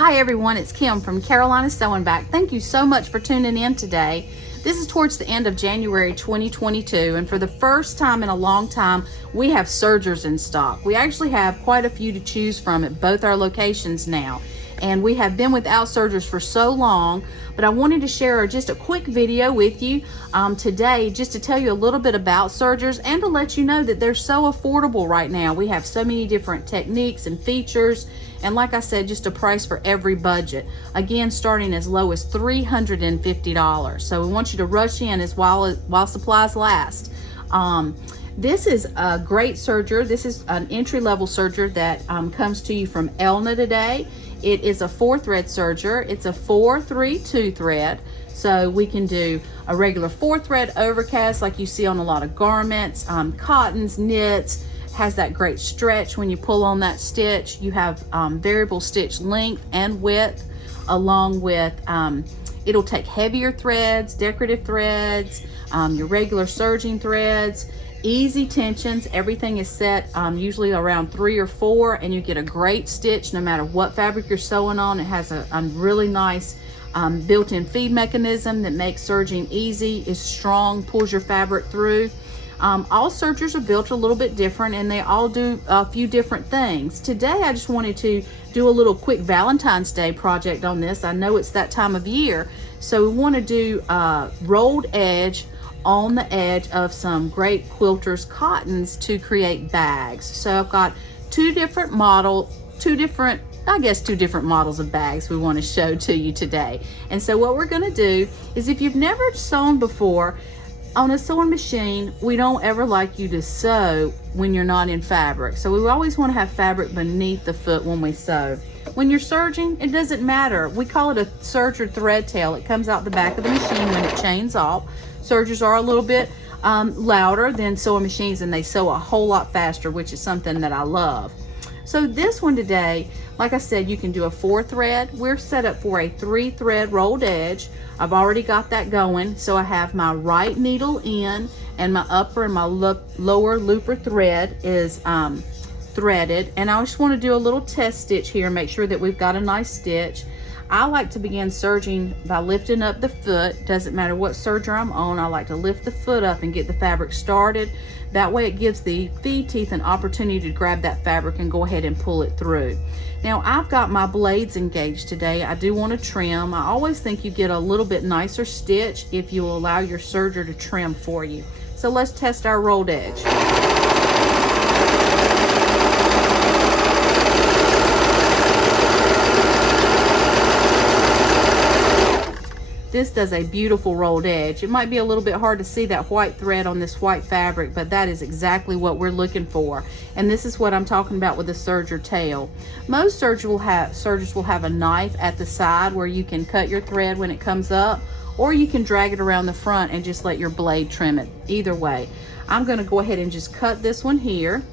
Hi everyone, it's Kim from Carolina Sewing Back. Thank you so much for tuning in today. This is towards the end of January 2022, and for the first time in a long time, we have sergers in stock. We actually have quite a few to choose from at both our locations now, and we have been without sergers for so long, but I wanted to share just a quick video with you today just to tell you a little bit about sergers and to let you know that they're so affordable right now. We have so many different techniques and features, and like I said, just a price for every budget. Again, starting as low as $350. So we want you to rush in while supplies last. This is a great serger. This is an entry-level serger that comes to you from Elna today. It is a 4-thread serger. It's a 4-3-2 thread. So we can do a regular 4-thread overcast like you see on a lot of garments, cottons, knits. Has that great stretch when you pull on that stitch. You have variable stitch length and width, along with it'll take heavier threads, decorative threads, your regular serging threads, easy tensions. Everything is set usually around 3 or 4, and you get a great stitch no matter what fabric you're sewing on. It has a really nice built-in feed mechanism that makes serging easy, is strong, pulls your fabric through. All sergers are built a little bit different, and they all do a few different things. Today I just wanted to do a little quick Valentine's Day project on this. I know it's that time of year, so we want to do rolled edge on the edge of some great quilters cottons to create bags. So I've got two different models of bags we want to show to you today. And so what we're going to do is, if you've never sewn before, on a sewing machine, we don't ever like you to sew when you're not in fabric. So we always want to have fabric beneath the foot when we sew. When you're serging, it doesn't matter. We call it a serger thread tail. It comes out the back of the machine when it chains off. Sergers are a little bit louder than sewing machines, and they sew a whole lot faster, which is something that I love. So this one today, like I said, you can do a 4-thread. We're set up for a 3-thread rolled edge. I've already got that going. So I have my right needle in, and my upper and my lower looper thread is threaded. And I just want to do a little test stitch here, make sure that we've got a nice stitch. I like to begin serging by lifting up the foot. Doesn't matter what serger I'm on, I like to lift the foot up and get the fabric started. That way it gives the feed teeth an opportunity to grab that fabric and go ahead and pull it through. Now I've got my blades engaged today. I do want to trim. I always think you get a little bit nicer stitch if you allow your serger to trim for you. So let's test our rolled edge. This does a beautiful rolled edge. It might be a little bit hard to see that white thread on this white fabric, but that is exactly what we're looking for. And this is what I'm talking about with the serger tail. Most sergers will have a knife at the side where you can cut your thread when it comes up, or you can drag it around the front and just let your blade trim it. Either way, I'm going to go ahead and just cut this one here.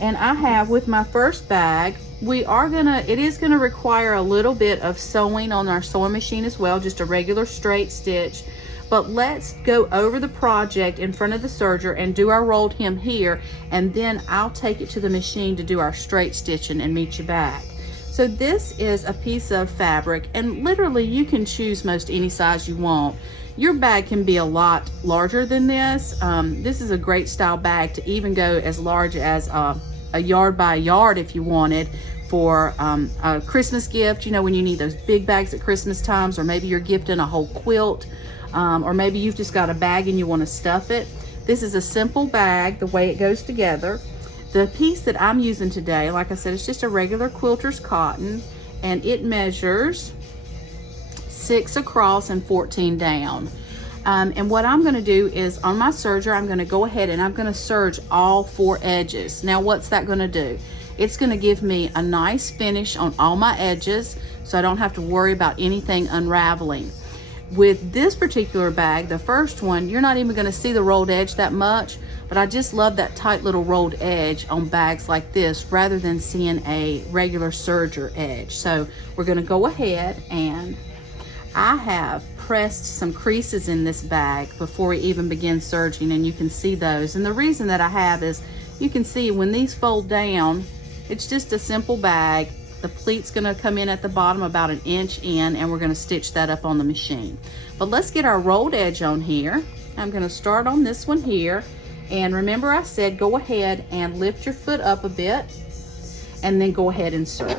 And I have, with my first bag, it is gonna require a little bit of sewing on our sewing machine as well, just a regular straight stitch. But let's go over the project in front of the serger and do our rolled hem here, and then I'll take it to the machine to do our straight stitching and meet you back. So this is a piece of fabric, and literally you can choose most any size you want. Your bag can be a lot larger than this. This is a great style bag to even go as large as a yard by yard if you wanted, for a Christmas gift, you know, when you need those big bags at Christmas times, or maybe you're gifting a whole quilt, or maybe you've just got a bag and you want to stuff it. This is a simple bag, the way it goes together. The piece that I'm using today, like I said, it's just a regular quilter's cotton, and it measures 6 across and 14 down. And what I'm going to do is, on my serger, I'm going to go ahead and I'm going to serge all 4 edges. Now what's that going to do? It's going to give me a nice finish on all my edges, so I don't have to worry about anything unraveling. With this particular bag, the first one, you're not even going to see the rolled edge that much, but I just love that tight little rolled edge on bags like this rather than seeing a regular serger edge. So we're going to go ahead, and I have pressed some creases in this bag before we even begin serging, and you can see those. And the reason that I have is, you can see when these fold down, it's just a simple bag. The pleat's gonna come in at the bottom about 1 inch in, and we're gonna stitch that up on the machine. But let's get our rolled edge on here. I'm gonna start on this one here. And remember I said go ahead and lift your foot up a bit and then go ahead and serge.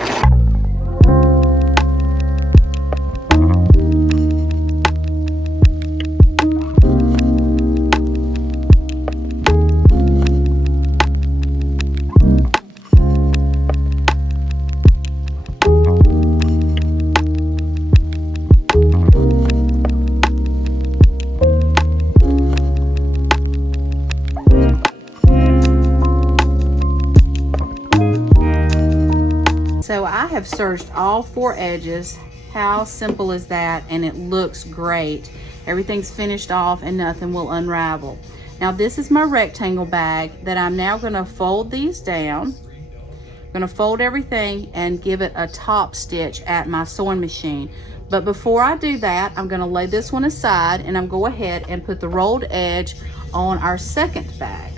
So I have serged all 4 edges. How simple is that? And it looks great. Everything's finished off and nothing will unravel. Now this is my rectangle bag that I'm now gonna fold these down. I'm gonna fold everything and give it a top stitch at my sewing machine. But before I do that, I'm gonna lay this one aside and I'm go ahead and put the rolled edge on our second bag.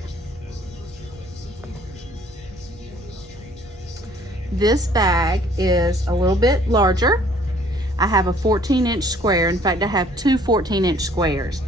This bag is a little bit larger. I have a 14-inch square. In fact, I have 2 14-inch squares.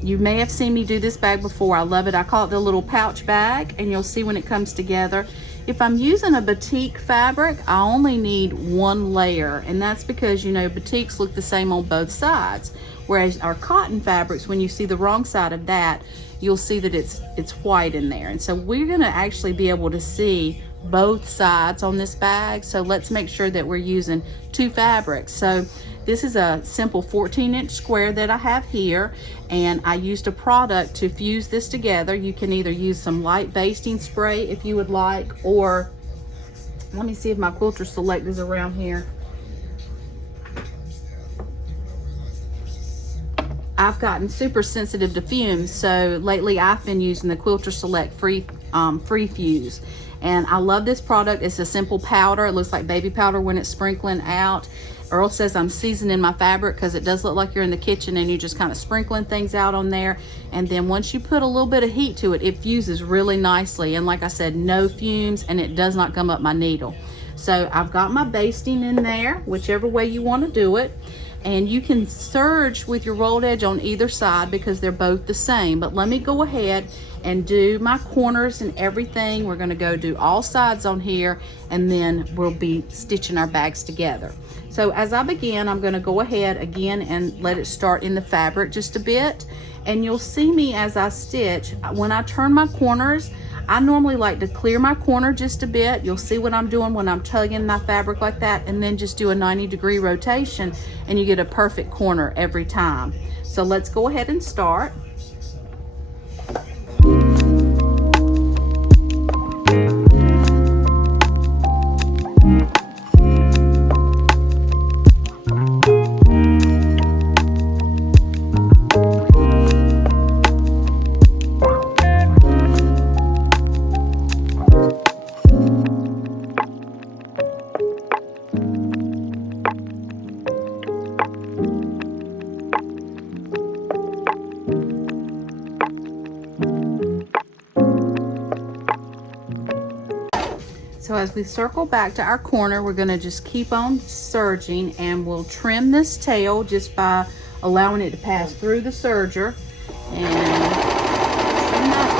You may have seen me do this bag before. I love it. I call it the little pouch bag, and you'll see when it comes together. If I'm using a batik fabric, I only need 1 layer, and that's because, you know, batiks look the same on both sides. Whereas our cotton fabrics, when you see the wrong side of that, you'll see that it's white in there. And so we're gonna actually be able to see both sides on this bag. So let's make sure that we're using 2 fabrics. So this is a simple 14-inch square that I have here, and I used a product to fuse this together. You can either use some light basting spray if you would like, or let me see if my Quilter Select is around here. I've gotten super sensitive to fumes, so lately I've been using the Quilter Select free fuse. And I love this product. It's a simple powder. It looks like baby powder when it's sprinkling out. Earl says I'm seasoning my fabric because it does look like you're in the kitchen and you're just kind of sprinkling things out on there. And then once you put a little bit of heat to it, it fuses really nicely. And like I said, no fumes, and it does not gum up my needle. So I've got my basting in there, whichever way you want to do it. And you can serge with your rolled edge on either side because they're both the same. But let me go ahead and do my corners and everything. We're gonna go do all sides on here, and then we'll be stitching our bags together. So as I begin, I'm gonna go ahead again and let it start in the fabric just a bit. And you'll see me as I stitch, when I turn my corners, I normally like to clear my corner just a bit. You'll see what I'm doing when I'm tugging my fabric like that, and then just do a 90-degree rotation, and you get a perfect corner every time. So let's go ahead and start. So as we circle back to our corner, we're gonna just keep on serging, and we'll trim this tail just by allowing it to pass through the serger, and trim that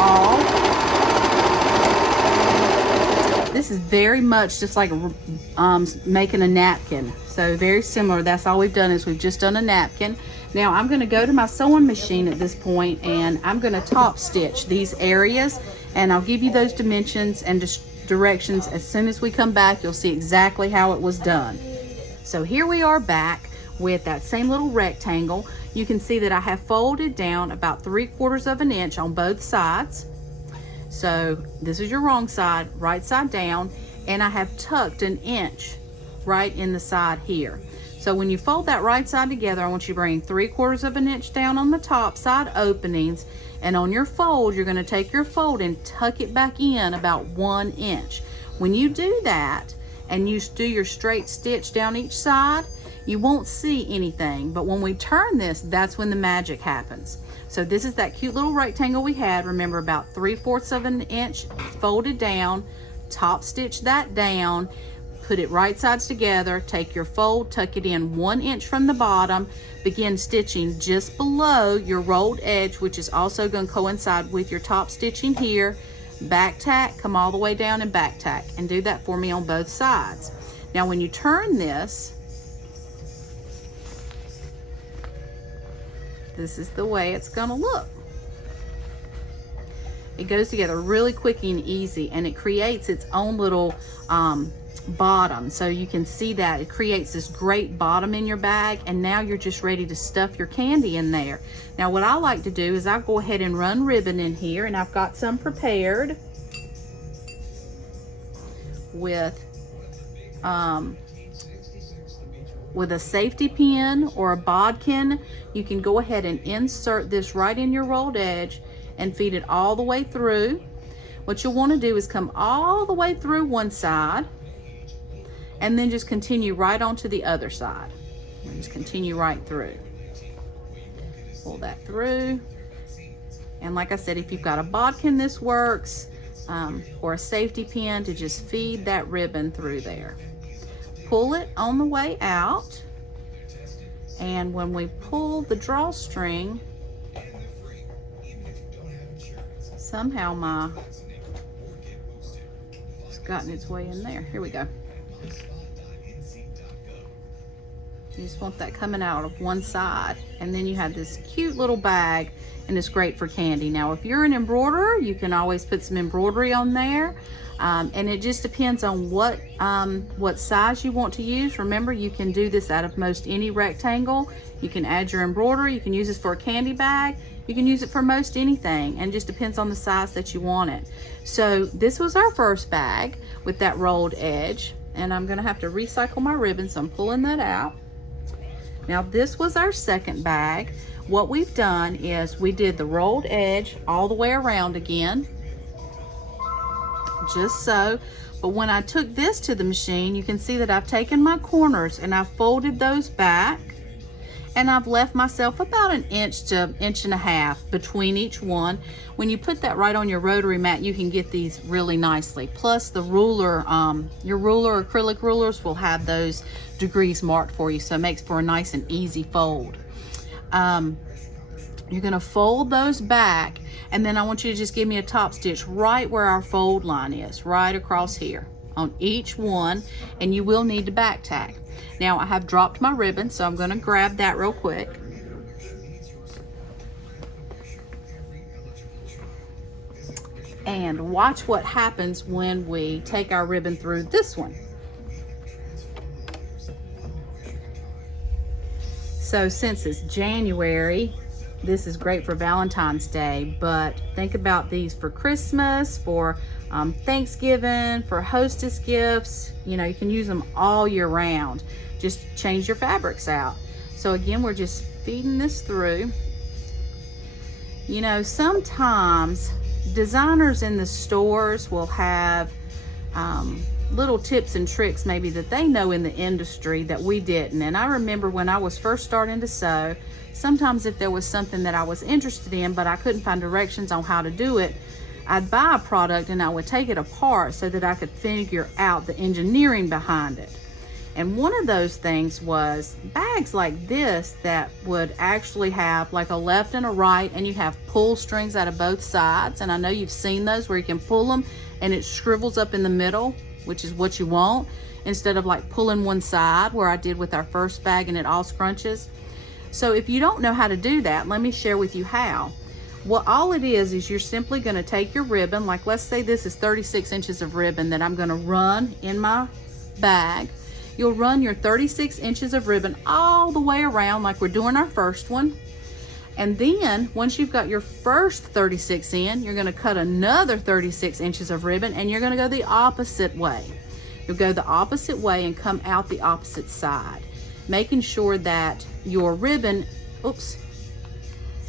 off. This is very much just like making a napkin. So very similar. That's all we've done, is we've just done a napkin. Now I'm gonna go to my sewing machine at this point, and I'm gonna top stitch these areas, and I'll give you those dimensions and just directions as soon as we come back. You'll see exactly how it was done. So here we are back with that same little rectangle. You can see that I have folded down about 3/4 of an inch on both sides. So this is your wrong side, right side down, and I have tucked 1 inch right in the side here. So when you fold that right side together, I want you to bring 3/4 of an inch down on the top side openings, and on your fold, you're gonna take your fold and tuck it back in about 1 inch. When you do that, and you do your straight stitch down each side, you won't see anything. But when we turn this, that's when the magic happens. So this is that cute little rectangle we had. Remember, about 3/4 of an inch folded down, top stitch that down, put it right sides together, take your fold, tuck it in 1 inch from the bottom, begin stitching just below your rolled edge, which is also going to coincide with your top stitching here. Back tack, come all the way down and back tack, and do that for me on both sides. Now when you turn this, this is the way it's going to look. It goes together really quick and easy, and it creates its own little bottom. So you can see that it creates this great bottom in your bag, and now you're just ready to stuff your candy in there. Now what I like to do is I go ahead and run ribbon in here, and I've got some prepared with a safety pin or a bodkin. You can go ahead and insert this right in your rolled edge and feed it all the way through. What you'll want to do is come all the way through one side and then just continue right on to the other side. And just continue right through. Pull that through. And like I said, if you've got a bodkin, this works, or a safety pin to just feed that ribbon through there. Pull it on the way out, and when we pull the drawstring, somehow it's gotten its way in there. Here we go. You just want that coming out of one side, and then you have this cute little bag, and it's great for candy. Now if you're an embroiderer, you can always put some embroidery on there, and it just depends on what size you want to use. Remember, you can do this out of most any rectangle. You can add your embroidery. You can use this for a candy bag. You can use it for most anything, and it just depends on the size that you want it. So this was our first bag with that rolled edge, and I'm gonna have to recycle my ribbon, so I'm pulling that out. Now this was our second bag. What we've done is we did the rolled edge all the way around again, just so. But when I took this to the machine, you can see that I've taken my corners and I've folded those back, and I've left myself about 1 inch to 1.5 inches between each one. When you put that right on your rotary mat, you can get these really nicely. Plus the ruler, your ruler, acrylic rulers will have those degrees marked for you, so it makes for a nice and easy fold. You're gonna fold those back, and then I want you to just give me a top stitch right where our fold line is, right across here on each one, and you will need to back tack. Now I have dropped my ribbon, so I'm gonna grab that real quick. And watch what happens when we take our ribbon through this one. So since it's January, this is great for Valentine's Day, but think about these for Christmas, for Thanksgiving, for hostess gifts. You know, you can use them all year round. Just change your fabrics out. So again, we're just feeding this through. You know, sometimes designers in the stores will have little tips and tricks maybe that they know in the industry that we didn't. And I remember when I was first starting to sew, sometimes if there was something that I was interested in but I couldn't find directions on how to do it, I'd buy a product and I would take it apart so that I could figure out the engineering behind it. And one of those things was bags like this that would actually have like a left and a right, and you have pull strings out of both sides. And I know you've seen those where you can pull them and it shrivels up in the middle, which is what you want, instead of like pulling one side where I did with our first bag and it all scrunches. So if you don't know how to do that, let me share with you how. Well, all it is you're simply going to take your ribbon, like let's say this is 36 inches of ribbon that I'm going to run in my bag. You'll run your 36 inches of ribbon all the way around like we're doing our first one. And then once you've got your first 36 in, you're going to cut another 36 inches of ribbon, and you're going to go the opposite way. You'll go the opposite way and come out the opposite side, making sure that your ribbon, oops,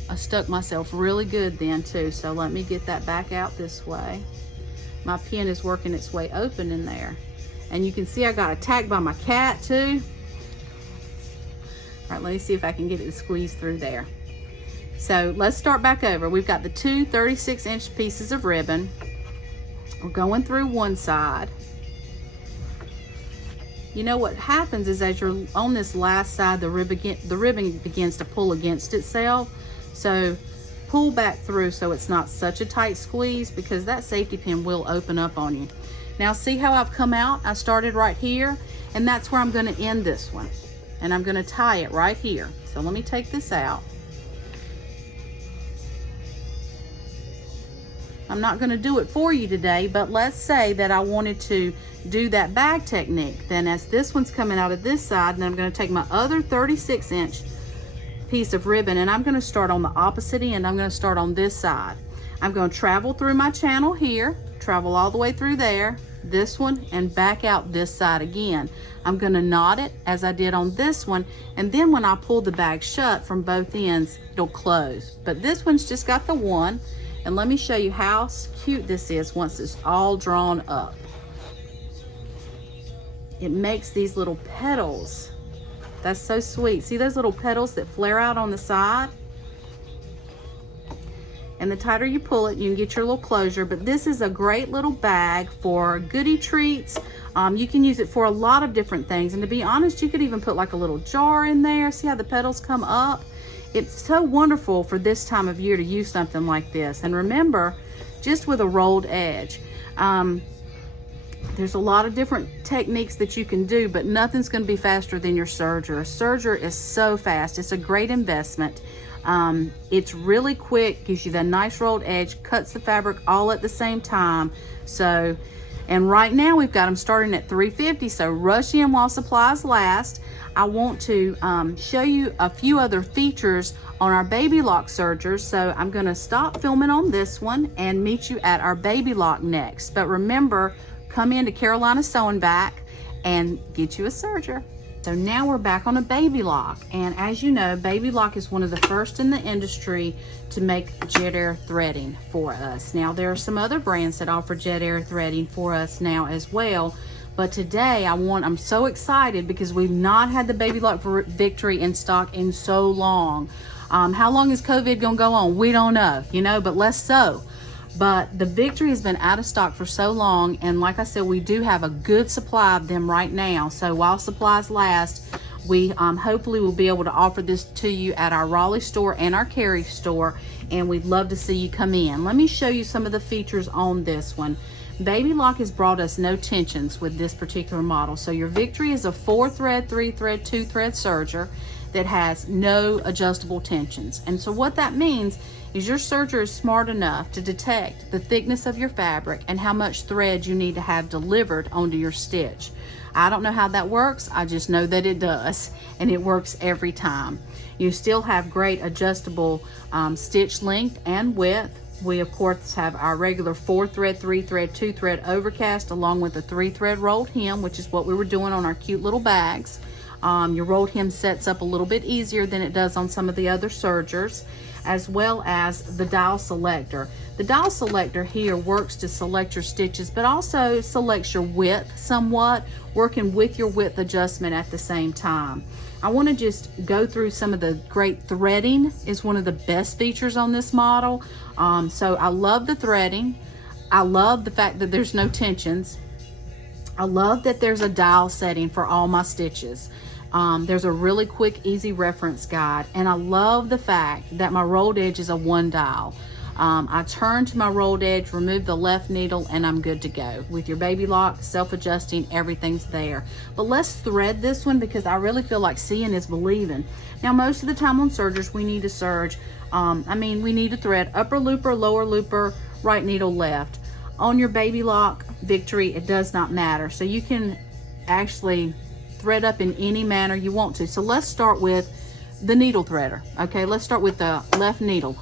I stuck myself really good then too. So let me get that back out this way. My pin is working its way open in there. And you can see I got attacked by my cat too. All right, let me see if I can get it to squeeze through there. So let's start back over. We've got the two 36-inch pieces of ribbon. We're going through one side. you know what happens is as you're on this last side, the ribbon begins to pull against itself. So pull back through so it's not such a tight squeeze, because that safety pin will open up on you. Now see how I've come out? I started right here, and that's where I'm going to end this one. And I'm going to tie it right here. So let me take this out. I'm not going to do it for you today, but let's say that I wanted to do that bag technique. Then as this one's coming out of this side, then I'm going to take my other 36-inch piece of ribbon, and I'm going to start on the opposite end. I'm going to start on this side. I'm going to travel through my channel here, travel all the way through there, this one, and back out this side again. I'm going to knot it as I did on this one, and then when I pull the bag shut from both ends, it'll close. But this one's just got the one. And let me show you how cute this is once it's all drawn up. It makes these little petals. That's so sweet. See those little petals that flare out on the side? And the tighter you pull it, you can get your little closure. But this is a great little bag for goodie treats. You can use it for a lot of different things. And to be honest, you could even put like a little jar in there. See how the petals come up? It's so wonderful for this time of year to use something like this. And remember, just with a rolled edge, there's a lot of different techniques that you can do, but nothing's going to be faster than your serger. A serger is so fast. It's a great investment. It's really quick, gives you that nice rolled edge, cuts the fabric all at the same time. So, and right now we've got them starting at $3.50, so rush in while supplies last. I want to show you a few other features on our baby lock sergers. So I'm going to stop filming on this one and meet you at our baby lock next. But remember, come into Carolina Sewing Back and get you a serger. So now we're back on a baby lock. And as you know, baby lock is one of the first in the industry to make jet air threading for us. Now there are some other brands that offer jet air threading for us now as well. But today I'm so excited because we've not had the baby lock Victory in stock in so long. How long is COVID gonna go on? We don't know, you know, but let's sew. But the Victory has been out of stock for so long, and like I said, we do have a good supply of them right now. So while supplies last, we hopefully will be able to offer this to you at our Raleigh store and our Cary store, and we'd love to see you come in. Let me show you some of the features on this one. Baby lock has brought us no tensions with this particular model. So your Victory is a 4-thread, 3-thread, 2-thread serger that has no adjustable tensions. And so what that means is your serger is smart enough to detect the thickness of your fabric and how much thread you need to have delivered onto your stitch. I don't know how that works, I just know that it does, and it works every time. You still have great adjustable stitch length and width. We of course have our regular 4-thread, 3-thread, 2-thread overcast along with a 3-thread rolled hem, which is what we were doing on our cute little bags. Your rolled hem sets up a little bit easier than it does on some of the other sergers, as well as the dial selector. The dial selector here works to select your stitches, but also selects your width somewhat, working with your width adjustment at the same time. I want to just go through some of the great threading is one of the best features on this model. So I love the threading. I love the fact that there's no tensions. I love that there's a dial setting for all my stitches. There's a really quick, easy reference guide, and I love the fact that my rolled edge is a 1 dial. I turn to my rolled edge, remove the left needle, and I'm good to go. With your baby lock, self-adjusting, everything's there. But let's thread this one because I really feel like seeing is believing. Now, most of the time on sergers, we need to serge. We need to thread upper looper, lower looper, right needle, left. On your baby lock Victory, it does not matter. So you can actually thread up in any manner you want to. So let's start with the needle threader. Okay, let's start with the left needle,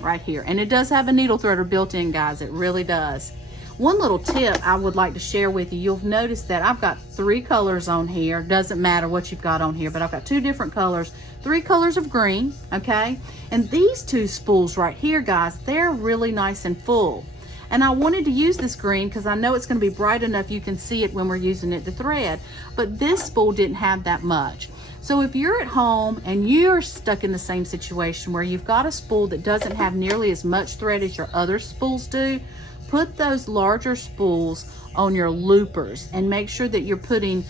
right here. And it does have a needle threader built in, guys. It really does. One little tip I would like to share with you, you'll notice that I've got 3 colors on here. Doesn't matter what you've got on here, but I've got 2 different colors, 3 colors of green, okay? And these 2 spools right here, guys, they're really nice and full. And I wanted to use this green because I know it's going to be bright enough you can see it when we're using it to thread. But this spool didn't have that much. So if you're at home and you're stuck in the same situation where you've got a spool that doesn't have nearly as much thread as your other spools do, put those larger spools on your loopers and make sure that you're putting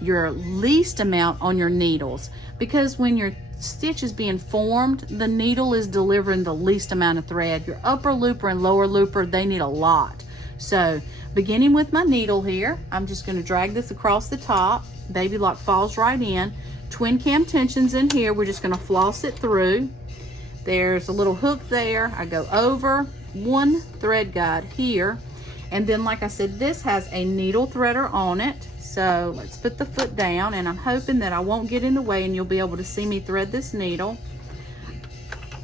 your least amount on your needles, because when your stitch is being formed, the needle is delivering the least amount of thread. Your upper looper and lower looper, they need a lot. So beginning with my needle here, I'm just going to drag this across the top. Baby lock falls right in. Twin cam tensions in here. We're just going to floss it through. There's a little hook there. I go over, one thread guide here, and then like I said, this has a needle threader on it. So let's put the foot down, and I'm hoping that I won't get in the way and you'll be able to see me thread this needle.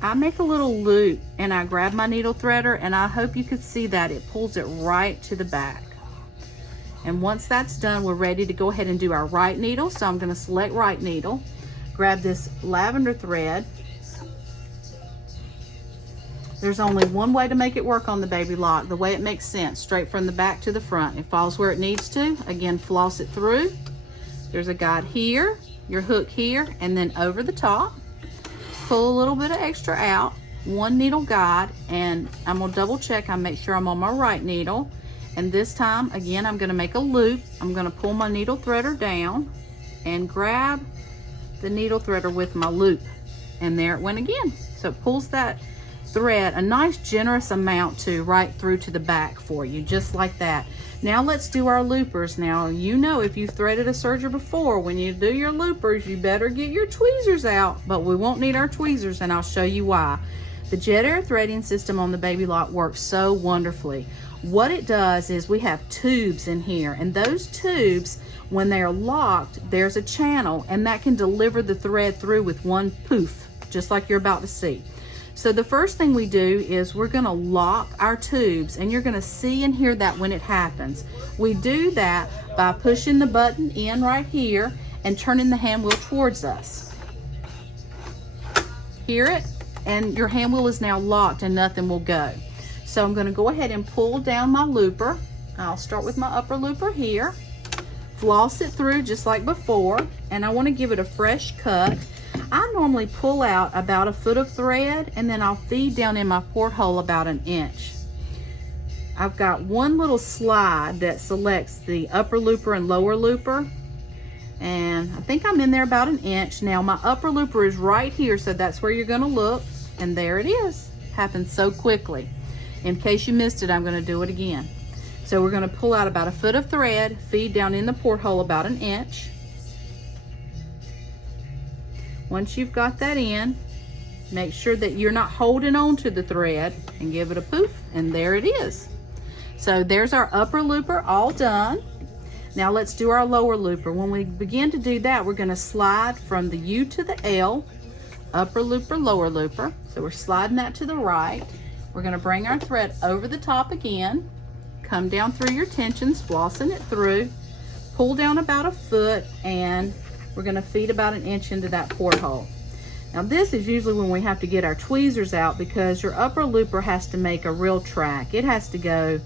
I make a little loop and I grab my needle threader, and I hope you could see that it pulls it right to the back. And once that's done, we're ready to go ahead and do our right needle. So I'm going to select right needle, grab this lavender thread. There's only one way to make it work on the baby lock, the way it makes sense, straight from the back to the front. It falls where it needs to. Again, floss it through. There's a guide here, your hook here, and then over the top. Pull a little bit of extra out, one needle guide, and I'm gonna double check, I make sure I'm on my right needle. And this time, again, I'm gonna make a loop. I'm gonna pull my needle threader down and grab the needle threader with my loop. And there it went again. So it pulls that thread a nice generous amount to right through to the back for you, just like that. Now let's do our loopers. Now, you know, if you've threaded a serger before, when you do your loopers, you better get your tweezers out, but we won't need our tweezers, and I'll show you why. The jet air threading system on the baby lock works so wonderfully. What it does is we have tubes in here, and those tubes, when they are locked, there's a channel, and that can deliver the thread through with one poof, just like you're about to see. So the first thing we do is we're going to lock our tubes, and you're going to see and hear that when it happens. We do that by pushing the button in right here and turning the hand wheel towards us. Hear it? And your hand wheel is now locked and nothing will go. So I'm going to go ahead and pull down my looper. I'll start with my upper looper here. Floss it through just like before, and I want to give it a fresh cut. I normally pull out about 1 foot of thread, and then I'll feed down in my porthole about 1 inch. I've got one little slide that selects the upper looper and lower looper, and I think I'm in there about 1 inch. Now my upper looper is right here, so that's where you're going to look, and there it is. Happens so quickly. In case you missed it, I'm going to do it again. So we're going to pull out about 1 foot of thread, feed down in the porthole about 1 inch. Once you've got that in, make sure that you're not holding on to the thread, and give it a poof, and there it is. So there's our upper looper all done. Now let's do our lower looper. When we begin to do that, we're going to slide from the U to the L, upper looper, lower looper. So we're sliding that to the right. We're going to bring our thread over the top again, come down through your tensions, flossing it through, pull down about 1 foot, and we're going to feed about 1 inch into that porthole. Now this is usually when we have to get our tweezers out, because your upper looper has to make a real track. It has to go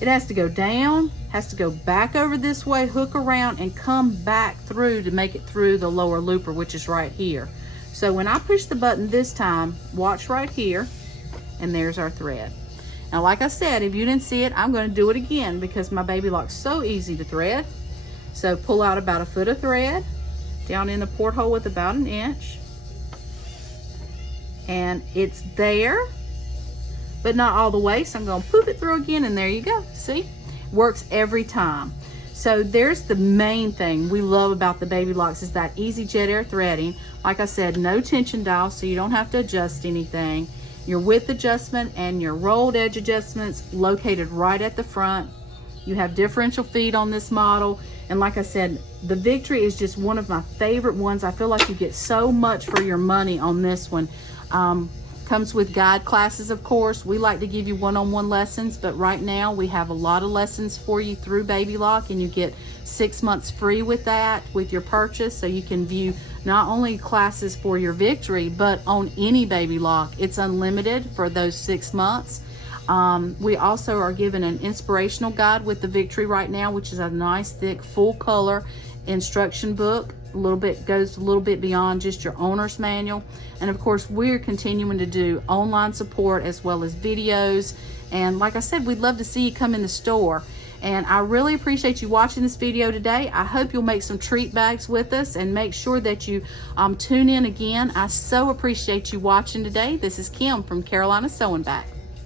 down, has to go back over this way, hook around, and come back through to make it through the lower looper, which is right here. So when I push the button this time, watch right here, and there's our thread. Now like I said, if you didn't see it, I'm going to do it again because my baby lock's so easy to thread. So pull out about 1 foot of thread, down in the porthole with about 1 inch, and it's there, but not all the way, so I'm going to poof it through again, and there you go. See, works every time. So there's the main thing we love about the baby locks, is that easy jet air threading. Like I said, no tension dial, so you don't have to adjust anything. Your width adjustment and your rolled edge adjustments located right at the front. You have differential feed on this model, and like I said, the Victory is just one of my favorite ones. I feel like you get so much for your money on this one. Comes with guide classes, of course. We like to give you one-on-one lessons, but right now we have a lot of lessons for you through Baby Lock, and you get 6 months free with that, with your purchase, so you can view not only classes for your Victory, but on any Baby Lock. It's unlimited for those 6 months. We also are given an inspirational guide with the Victory right now, which is a nice thick full color instruction book. Goes a little bit beyond just your owner's manual. And of course, we're continuing to do online support as well as videos. And like I said, we'd love to see you come in the store. And I really appreciate you watching this video today. I hope you'll make some treat bags with us, and make sure that you tune in again. I so appreciate you watching today. This is Kim from Carolina Sewing Back.